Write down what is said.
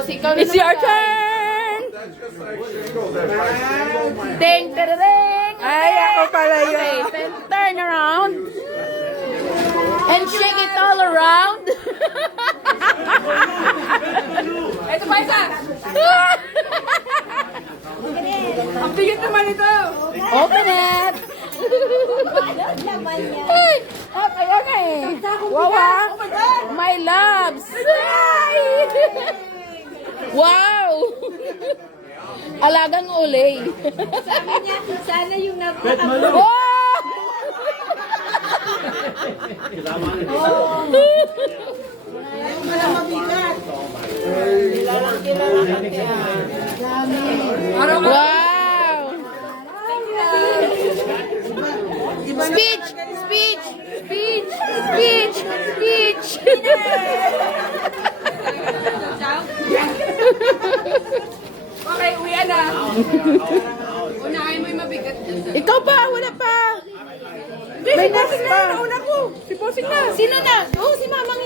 Boss, ikaw na It's your naman, guys. turn! Ding, tadading! Ay, ako pala yun. Okay, then turn around. And shake it all around. Ito pa isa. Ang bigat naman ito. Open it! Ay, okay, okay. Wawa, my loves. Ay! Wow! Alagang ulay. Sabi niya, sana yung Oh! Wow! Speech! Speech! Speech! Speech! Speech! Okay, uwian na. Unahin mo yung mabigat. Ikaw pa! Wala pa! May bossing na. Nauna ko. Si Bossing na! Sino na? Oh, si Mamang